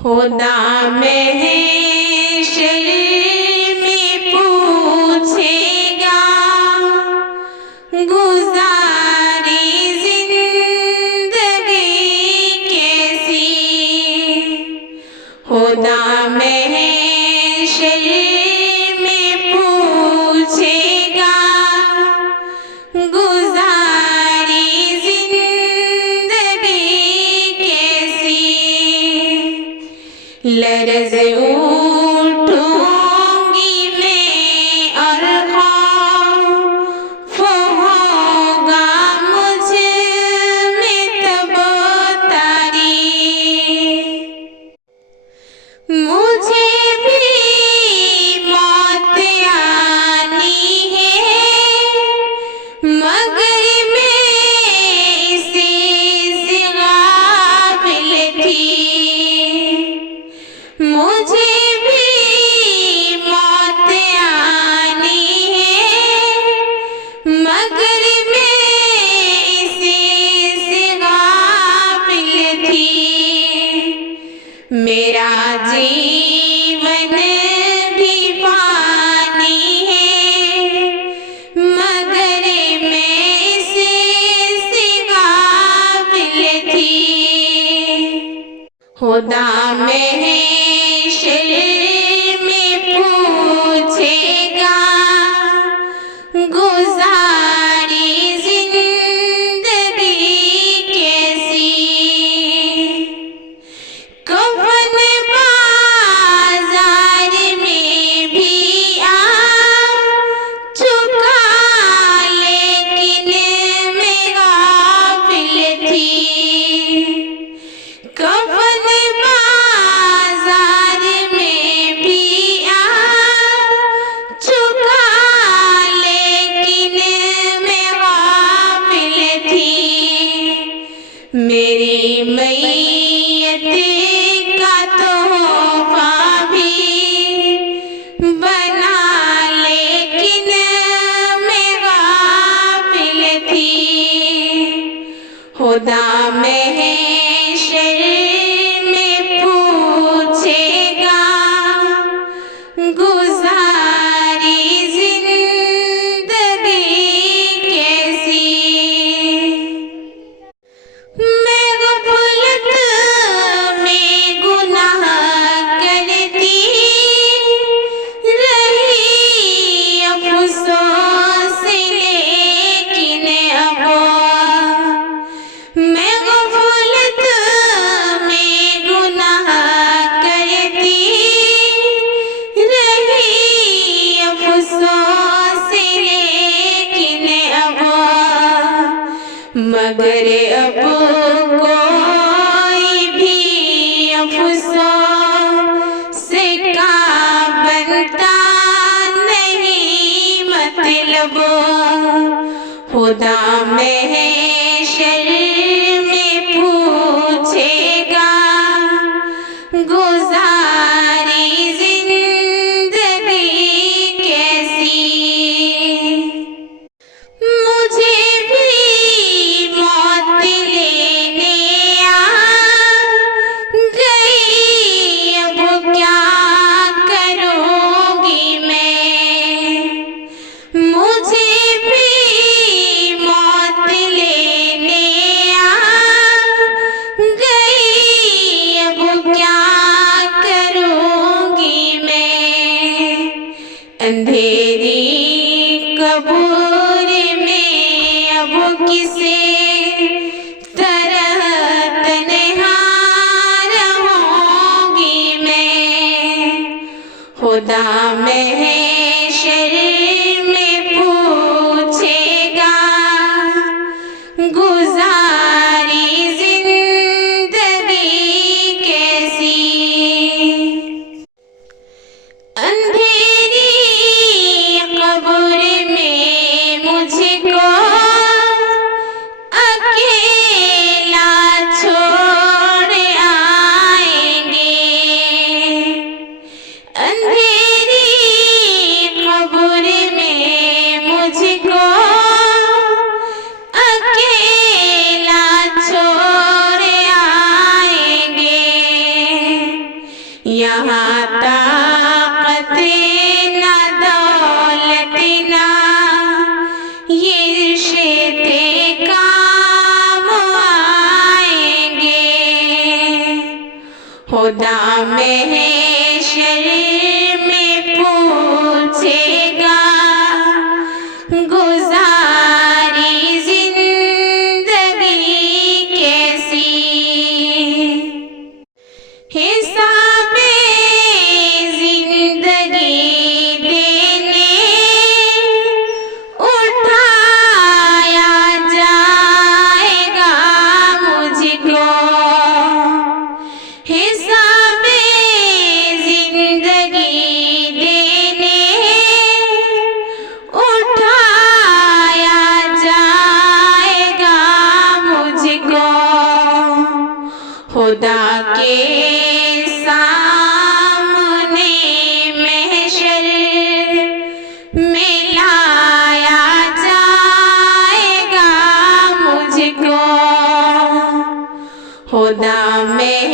खुदा महशर में पूछेगा, गुजारी जिंदगी कैसी। खुदा महशर में पूछेगा, गुजारी जिंदगी कैसी। लरज़ उठूंगी मैं और खौफ होगा मुझ में तब तारी। मुझे भी मौत आनी है, मगर मैं इसी से गाफिल थी। मुझे भी मौत आनी है, मगर मैं इसी से गाफिल थी। मेरा जीवन भी पानी है, मगर मैं इसी से गाफिल थी। खुदा महशर में पूछेगा, गुजारी जिंदगी कैसी। कफन बाजार में भी आ चुका, लेकिन मैं गाफिल थी। कफन बाजार में भी आ चुका, लेकिन मैं गाफिल थी। मेरी मैयत का तोहफा भी बना, लेकिन मैं गाफिल थी। खुदा महशर में पूछेगा, गुजारी जिंदगी कैसी। मैं गफलत में गुनाह करती रही, अफसोस लेकिन अब। मैं गफलत में गुनाह करती रही, अफसोस लेकिन अब। मगर अब कोई भी अफसोस का बनता नहीं मतलब। खुदा महशर में पूछेगा, गुजारी जिंदगी कैसी। मुझे भी मौत लेने आ गई, अब क्या करूँगी मैं। मुझे भी मौत लेने आ गई, अब क्या करूँगी मैं। अंधेरी कब्र में अब किसे तरह तन्हा रहूंगी मैं। खुदा महशर में पूछेगा, गुजारी जिंदगी कैसी। अंधेरी कब्र में मुझको अकेला छोड़ आएंगे। अंधेरी यहाँ ताकत ना दौलत ना ये रिश्ते काम आएंगे। खुदा महशर में पूछेगा गुजारी जिंदगी कैसी। हिसाबे जिंदगी देने उठाया जाएगा मुझको। हिसाबे जिंदगी देने उठाया जाएगा मुझको। खुदा के सामने महशर में लाया जाएगा मुझको। खुदा में